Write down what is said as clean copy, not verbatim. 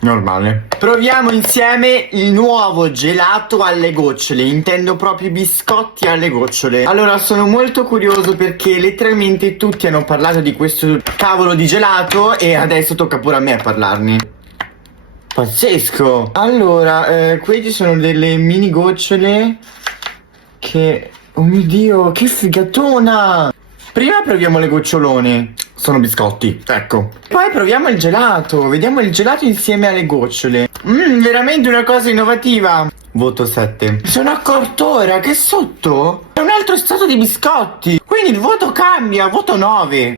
Normale. Proviamo insieme il nuovo gelato alle gocciole. Intendo proprio i biscotti alle gocciole. Allora, sono molto curioso perché letteralmente tutti hanno parlato di questo cavolo di gelato e adesso tocca pure a me parlarne. Pazzesco. Allora, qui ci sono delle mini gocciole che... Oh mio Dio, che figatona! Prima proviamo le gocciolone. Sono biscotti, ecco. Poi proviamo il gelato. Vediamo il gelato insieme alle gocciole. Veramente una cosa innovativa. Voto 7. Mi sono accorto ora che sotto è un altro stato di biscotti. Quindi il voto cambia, voto 9.